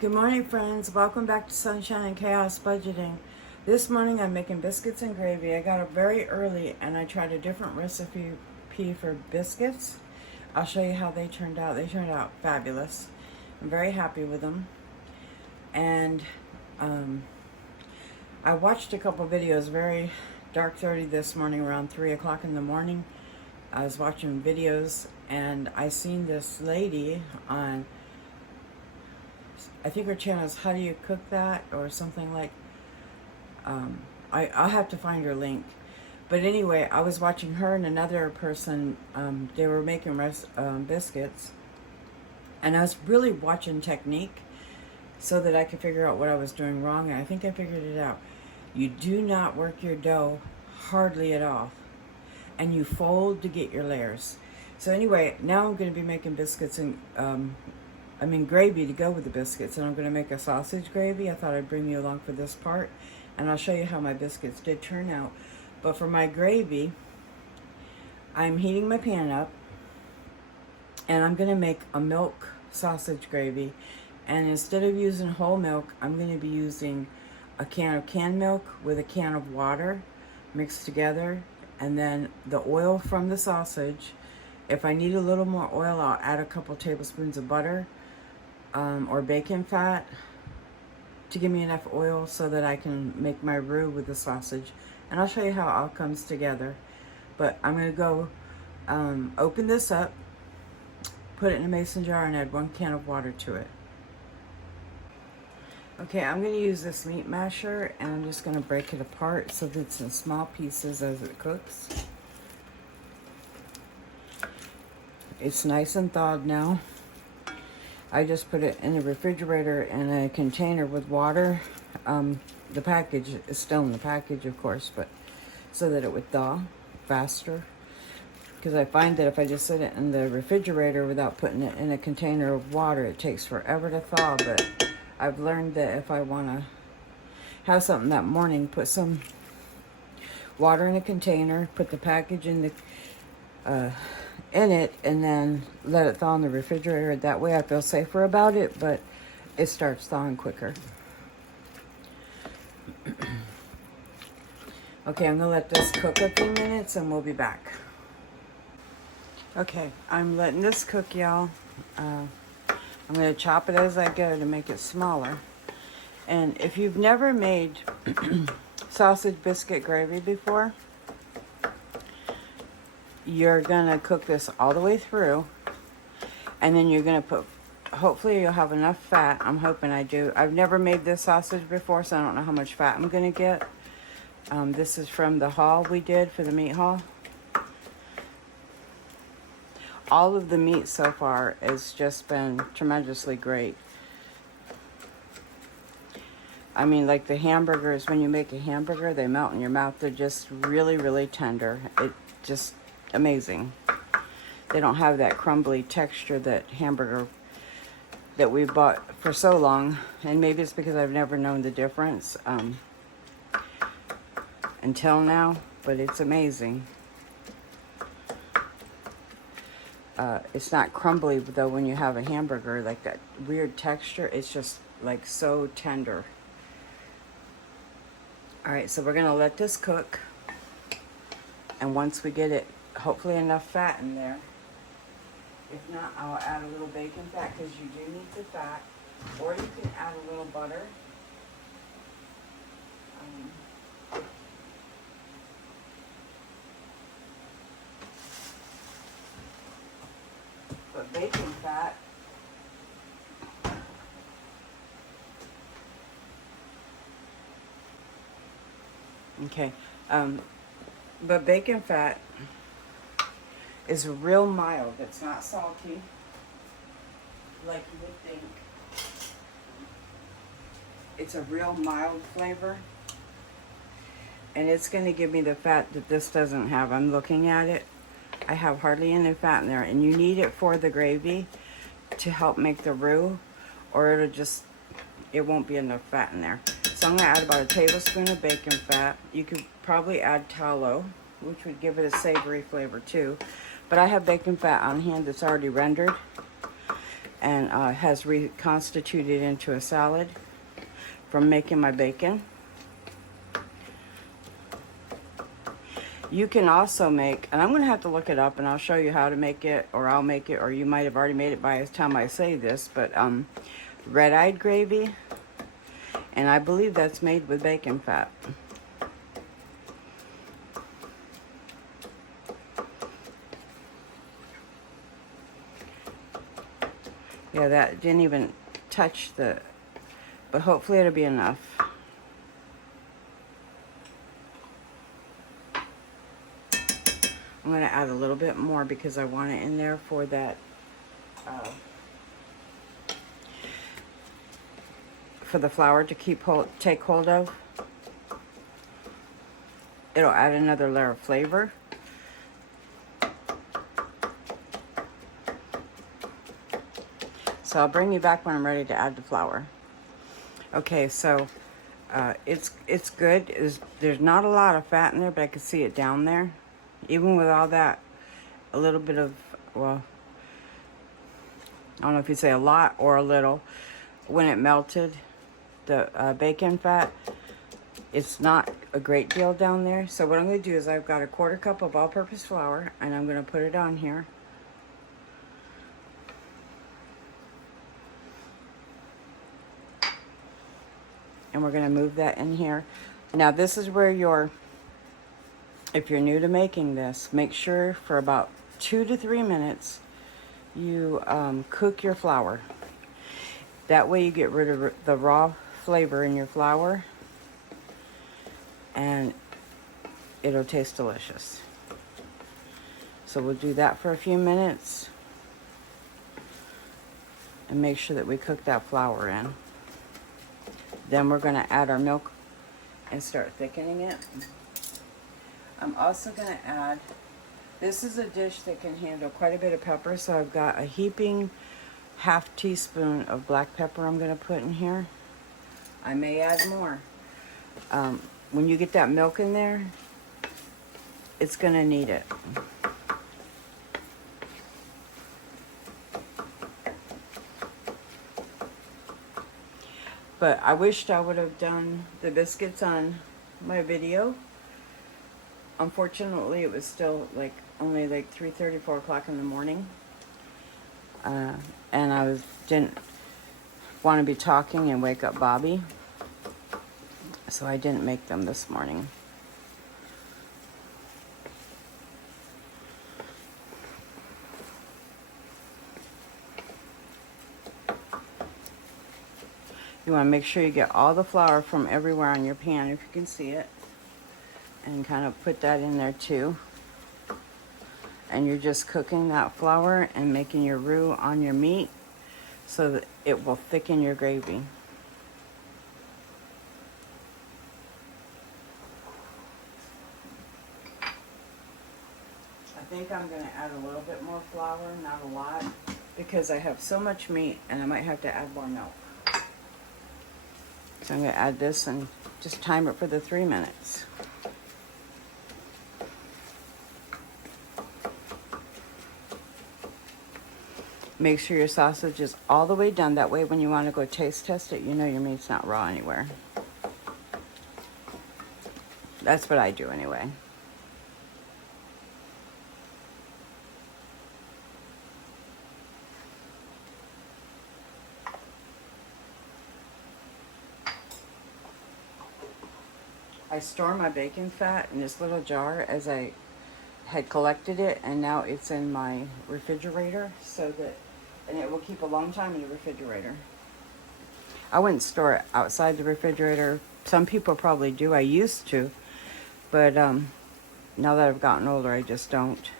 Good morning, friends. Welcome back to Sunshine and Chaos Budgeting. This morning I'm making biscuits and gravy. I got up very early and I tried a different recipe for biscuits. I'll show you how they turned out. They turned out fabulous. I'm very happy with them. And I watched a couple videos, very dark 30 this morning, around 3 o'clock in the morning. I was watching videos and I seen this lady on, I think her channel is How Do You Cook That or something like. I'll have to find her link. But anyway, I was watching her and another person. They were making biscuits, and I was really watching technique so that I could figure out what I was doing wrong. And I think I figured it out. You do not work your dough hardly at all, and you fold to get your layers. So anyway, now I'm going to be making biscuits and gravy to go with the biscuits, and I'm going to make a sausage gravy. I thought I'd bring you along for this part, and I'll show you how my biscuits did turn out. But for my gravy, I'm heating my pan up, and I'm going to make a milk sausage gravy. And instead of using whole milk, I'm going to be using a can of canned milk with a can of water mixed together, and then the oil from the sausage. If I need a little more oil, I'll add a couple tablespoons of butter or bacon fat to give me enough oil so that I can make my roux with the sausage. And I'll show you how it all comes together. But I'm going to go open this up, put it in a mason jar, and add 1 can of water to it. Okay, I'm going to use this meat masher, and I'm just going to break it apart so that it's in small pieces as it cooks. It's nice and thawed now. I just put it in the refrigerator in a container with water. The package is still in the package, of course, but so that it would thaw faster. Because I find that if I just sit it in the refrigerator without putting it in a container of water, it takes forever to thaw. But I've learned that if I want to have something that morning, put some water in a container, put the package in it, and then let it thaw in the refrigerator. That way I feel safer about it, but it starts thawing quicker. Okay, I'm gonna let this cook a few minutes and we'll be back. Okay, I'm letting this cook, y'all. I'm gonna chop it as I go to make it smaller. And if you've never made sausage biscuit gravy before, you're gonna cook this all the way through, and then you're gonna put, hopefully you'll have enough fat. I'm hoping I do. I've never made this sausage before, so I don't know how much fat I'm gonna get. This is from the haul we did for the meat haul. All of the meat so far has just been tremendously great. I mean, like the hamburgers, when you make a hamburger, they melt in your mouth. They're just really, really tender. It just amazing. They don't have that crumbly texture that hamburger that we bought for so long, and maybe it's because I've never known the difference until now, but it's amazing. It's not crumbly though when you have a hamburger, like that weird texture. It's just like so tender. All right, so we're gonna let this cook, and once we get it hopefully enough fat in there, if not, I'll add a little bacon fat because you do need the fat, or you can add a little butter. But bacon fat, okay, but bacon fat is real mild. It's not salty like you would think. It's a real mild flavor, and it's going to give me the fat that this doesn't have. I'm looking at it. I have hardly any fat in there, and you need it for the gravy to help make the roux, or it won't be enough fat in there. So I'm going to add about a tablespoon of bacon fat. You could probably add tallow, which would give it a savory flavor too. But I have bacon fat on hand that's already rendered. and has reconstituted into a salad from making my bacon. You can also make, and I'm going to have to look it up and I'll show you how to make it, or I'll make it, or you might have already made it by the time I say this, but red-eyed gravy, and I believe that's made with bacon fat. Yeah, that didn't even touch the, but hopefully it'll be enough. I'm going to add a little bit more because I want it in there for that, for the flour to take hold of. It'll add another layer of flavor. So I'll bring you back when I'm ready to add the flour. Okay, so it's good. There's not a lot of fat in there, but I can see it down there. Even with all that, a little bit of, well, I don't know if you say a lot or a little. When it melted, the bacon fat, it's not a great deal down there. So what I'm going to do is I've got a 1/4 cup of all-purpose flour, and I'm going to put it on here. And we're going to move that in here. Now this is where if you're new to making this, make sure for about 2 to 3 minutes you cook your flour. That way you get rid of the raw flavor in your flour and it'll taste delicious. So we'll do that for a few minutes and make sure that we cook that flour in. Then we're going to add our milk and start thickening it. I'm also going to add, this is a dish that can handle quite a bit of pepper, so I've got a heaping 1/2 teaspoon of black pepper I'm going to put in here. I may add more. When you get that milk in there, it's going to need it. But I wished I would have done the biscuits on my video. Unfortunately, it was still only 3:30, 4 o'clock in the morning. And I didn't want to be talking and wake up Bobby. So I didn't make them this morning. You want to make sure you get all the flour from everywhere on your pan, if you can see it. And kind of put that in there too. And you're just cooking that flour and making your roux on your meat so that it will thicken your gravy. I think I'm going to add a little bit more flour, not a lot, because I have so much meat and I might have to add more milk. So I'm going to add this and just time it for the 3 minutes. Make sure your sausage is all the way done. That way when you want to go taste test it, you know your meat's not raw anywhere. That's what I do anyway. I store my bacon fat in this little jar as I had collected it, and now it's in my refrigerator and it will keep a long time in the refrigerator. I wouldn't store it outside the refrigerator. Some people probably do. I used to, but now that I've gotten older, I just don't.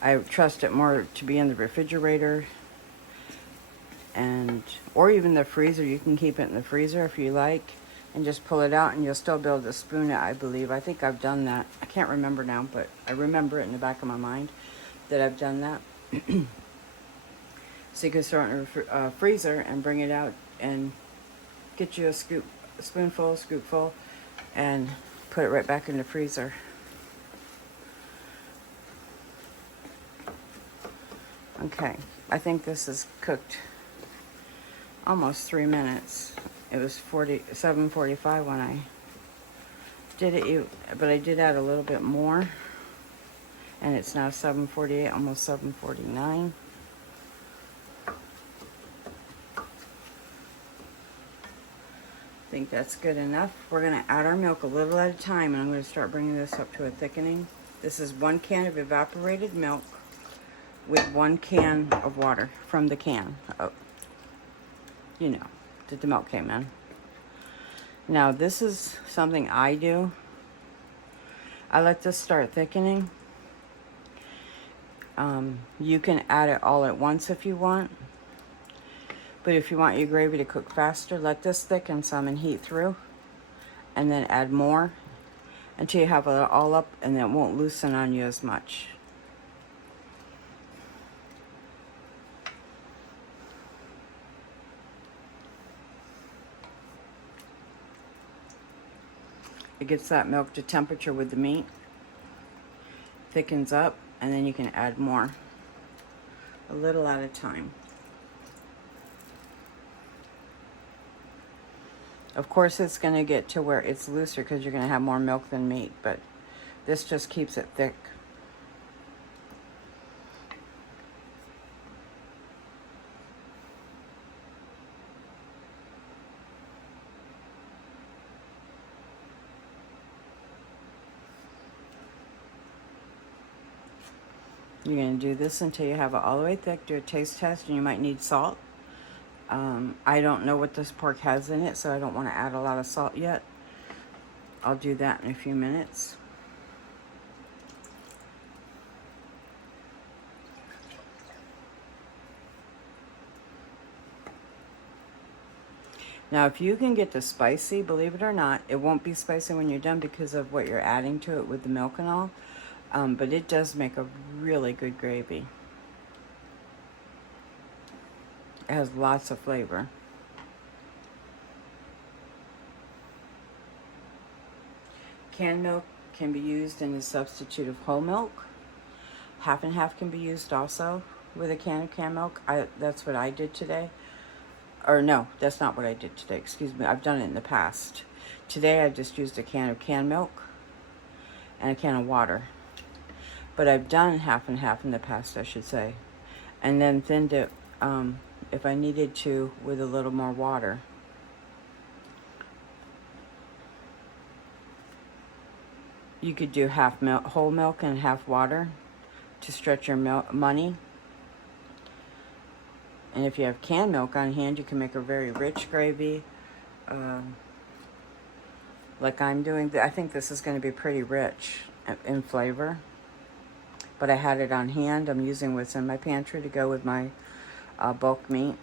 I trust it more to be in the refrigerator or even the freezer. You can keep it in the freezer if you like and just pull it out and you'll still be able to spoon it, I believe. I think I've done that. I can't remember now, but I remember it in the back of my mind that I've done that. So you can store it in the freezer and bring it out and get you a scoopful, and put it right back in the freezer. Okay, I think this is cooked almost 3 minutes. It was 7:45 when I did it, but I did add a little bit more. And it's now 7:48, almost 7:49. I think that's good enough. We're going to add our milk a little at a time, and I'm going to start bringing this up to a thickening. This is 1 can of evaporated milk with 1 can of water from the can. Oh, you know, that the milk came in. Now, this is something I do. I let this start thickening. You can add it all at once if you want. But if you want your gravy to cook faster, let this thicken some and heat through. And then add more until you have it all up, and it won't loosen on you as much. It gets that milk to temperature with the meat. Thickens up, and then you can add more. A little at a time. Of course, it's going to get to where it's looser because you're going to have more milk than meat, but this just keeps it thick. You're going to do this until you have it all the way thick. Do a taste test, and you might need salt. I don't know what this pork has in it, so I don't want to add a lot of salt yet. I'll do that in a few minutes. Now, if you can get the spicy, believe it or not, it won't be spicy when you're done because of what you're adding to it with the milk and all. But it does make a really good gravy. It has lots of flavor. Canned milk can be used in the substitute of whole milk. Half and half can be used also with a can of canned milk. That's what I did today. Or no, that's not what I did today. Excuse me. I've done it in the past. Today I just used a can of canned milk and a can of water. But I've done half and half in the past, I should say. And then thinned it, if I needed to, with a little more water. You could do half milk, whole milk and half water to stretch your money. And if you have canned milk on hand, you can make a very rich gravy. Like I'm doing. I think this is going to be pretty rich in flavor. But I had it on hand. I'm using what's in my pantry to go with my bulk meat.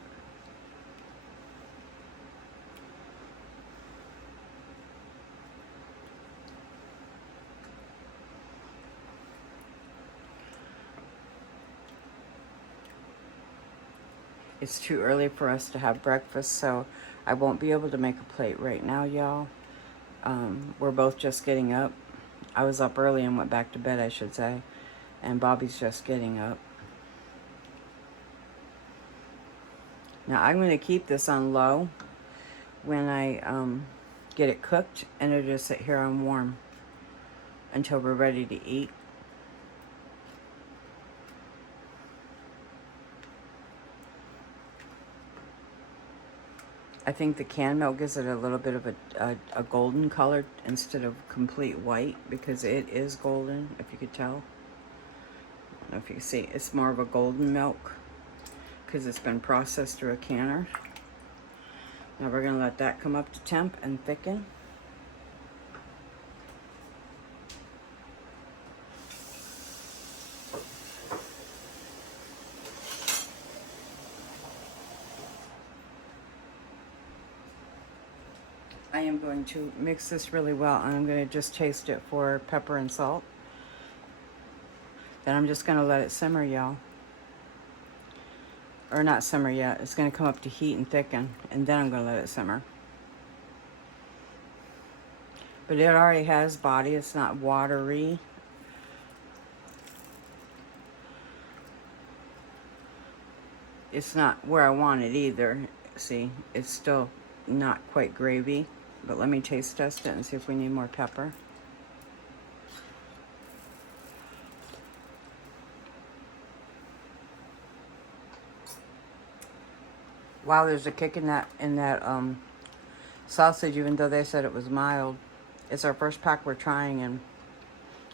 It's too early for us to have breakfast, so I won't be able to make a plate right now, y'all. We're both just getting up. I was up early and went back to bed, I should say. And Bobby's just getting up. Now I'm going to keep this on low when I get it cooked, and it'll just sit here on warm until we're ready to eat. I think the canned milk gives it a little bit of a golden color instead of complete white, because it is golden, if you could tell. I don't know if you can see, it's more of a golden milk because it's been processed through a canner. Now we're going to let that come up to temp and thicken. I am going to mix this really well, and I'm going to just taste it for pepper and salt. Then I'm just going to let it simmer, y'all. Or not simmer yet. It's going to come up to heat and thicken, and then I'm going to let it simmer. But it already has body. It's not watery. it's not where I want it either. See, it's still not quite gravy. But let me taste test it and see if we need more pepper. Wow, there's a kick in that sausage, even though they said it was mild. It's our first pack we're trying and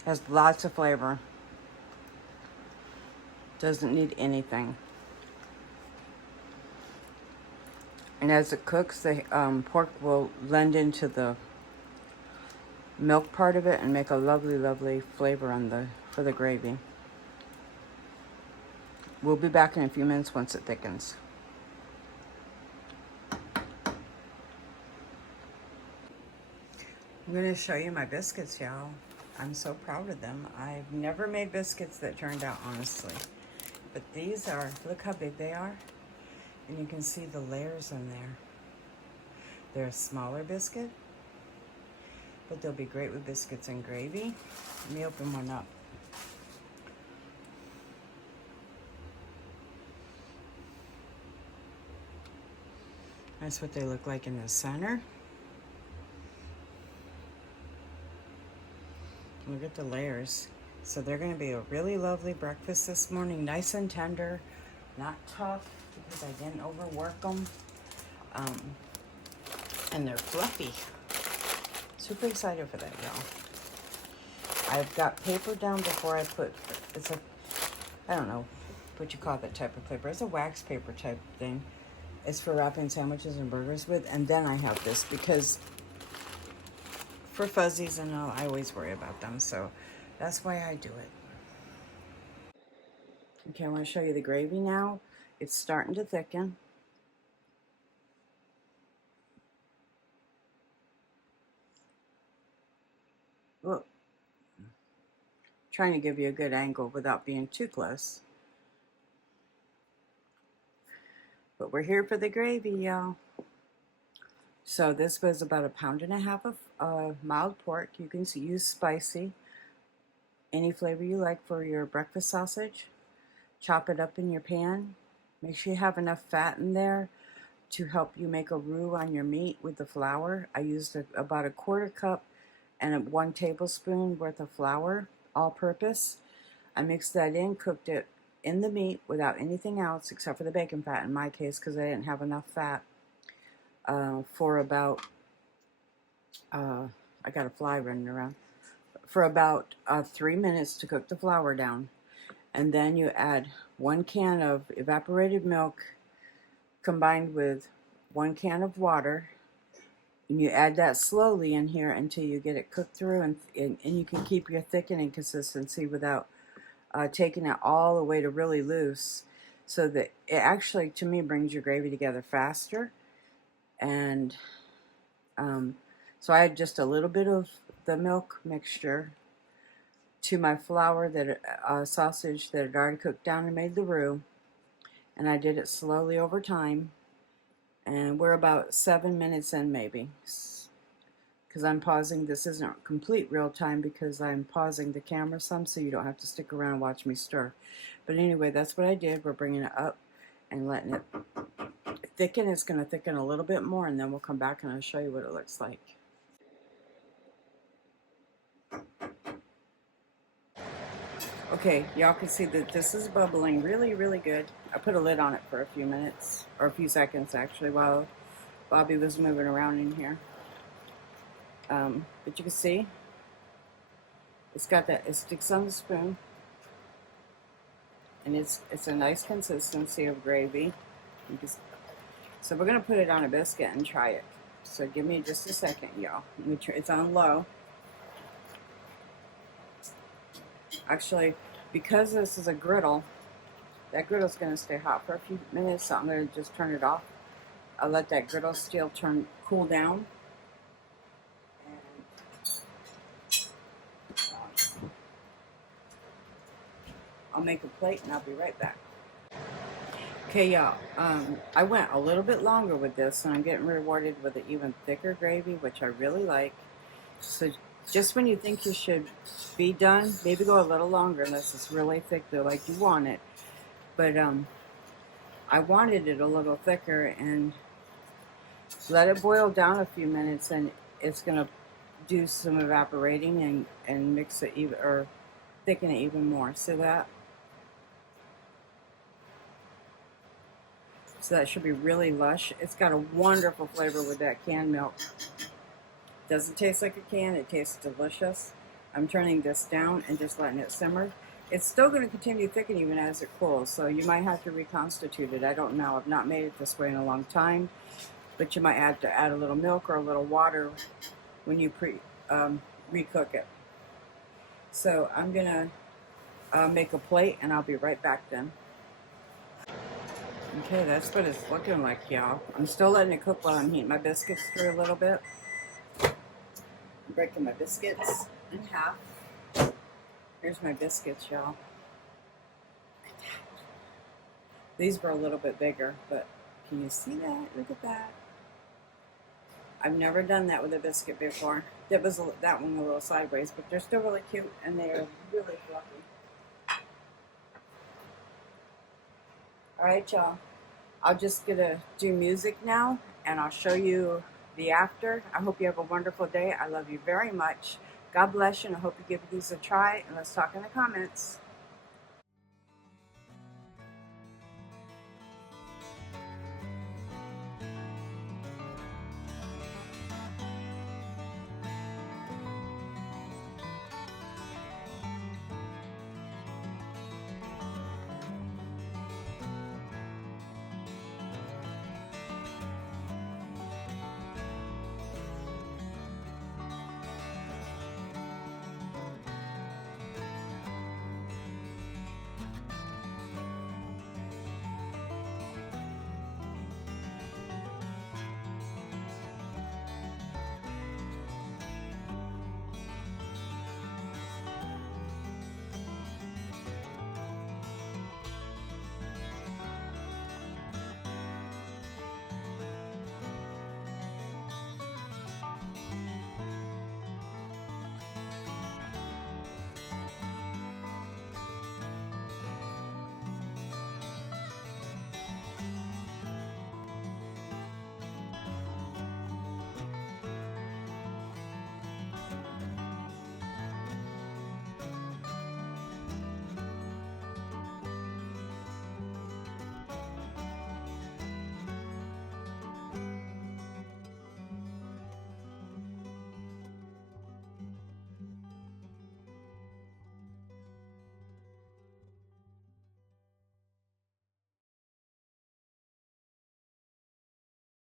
has lots of flavor. Doesn't need anything. And as it cooks, the pork will blend into the milk part of it and make a lovely, lovely flavor on for the gravy. We'll be back in a few minutes once it thickens. I'm going to show you my biscuits, y'all. I'm so proud of them. I've never made biscuits that turned out, honestly. But these are, look how big they are. And you can see the layers in there. They're a smaller biscuit, but they'll be great with biscuits and gravy. Let me open one up. That's what they look like in the center. Look at the layers. So they're going to be a really lovely breakfast this morning. Nice and tender, not tough because I didn't overwork them. And they're fluffy. Super excited for that, y'all. I've got paper down before I put, it's a, I don't know what you call that type of paper. It's a wax paper type thing. It's for wrapping sandwiches and burgers with. And then I have this because for fuzzies and all, I always worry about them. So that's why I do it. Okay, I want to show you the gravy now. It's starting to thicken. Look. Trying to give you a good angle without being too close. But we're here for the gravy, y'all. So this was about 1.5 pounds of mild pork. You can use spicy, any flavor you like for your breakfast sausage. Chop it up in your pan. Make sure you have enough fat in there to help you make a roux on your meat with the flour. I used about 1/4 cup and 1 tablespoon worth of flour, all-purpose. I mixed that in, cooked it in the meat without anything else except for the bacon fat in my case because I didn't have enough fat for about, I got a fly running around, for about 3 minutes to cook the flour down. And then you add 1 can of evaporated milk combined with 1 can of water. And you add that slowly in here until you get it cooked through, and you can keep your thickening consistency without taking it all the way to really loose, so that it actually, to me, brings your gravy together faster. And so I had just a little bit of the milk mixture to my flour, that sausage that had already cooked down and made the roux, and I did it slowly over time. And we're about 7 minutes in, maybe, because I'm pausing. This isn't complete real time because I'm pausing the camera some, so you don't have to stick around and watch me stir. But anyway, that's what I did. We're bringing it up and letting it thicken. It's going to thicken a little bit more, and then we'll come back and I'll show you what it looks like. Okay, y'all can see that this is bubbling really, really good. I put a lid on it for a few minutes, or a few seconds actually, while Bobby was moving around in here. But you can see it's got that, it sticks on the spoon, and it's a nice consistency of gravy. So we're gonna put it on a biscuit and try it. So give me just a second, y'all. It's on low. Actually, because this is a griddle, that griddle's gonna stay hot for a few minutes, so I'm gonna just turn it off. I'll let that griddle steel cool down. I'll make a plate and I'll be right back. Okay, y'all, I went a little bit longer with this, and I'm getting rewarded with an even thicker gravy, which I really like. So just when you think you should be done, maybe go a little longer unless it's really thick, though, like you want it. But I wanted it a little thicker, and let it boil down a few minutes, and it's going to do some evaporating and mix it even, or thicken it even more. See that? So that should be really lush. It's got a wonderful flavor with that canned milk. Doesn't taste like a can, it tastes delicious. I'm turning this down and just letting it simmer. It's still going to continue thickening even as it cools, so you might have to reconstitute it. I don't know. I've not made it this way in a long time, but you might have to add a little milk or a little water when you recook it. So I'm going to make a plate, and I'll be right back then. Okay, that's what it's looking like, y'all. I'm still letting it cook while I'm heating my biscuits through a little bit. I'm breaking my biscuits in half. Here's my biscuits, y'all. These were a little bit bigger, but can you see that? Look at that. I've never done that with a biscuit before. That one a little sideways, but they're still really cute, and they're really fluffy. Alright, y'all. I'm just going to do music now, and I'll show you the after. I hope you have a wonderful day. I love you very much. God bless you, and I hope you give these a try, and let's talk in the comments.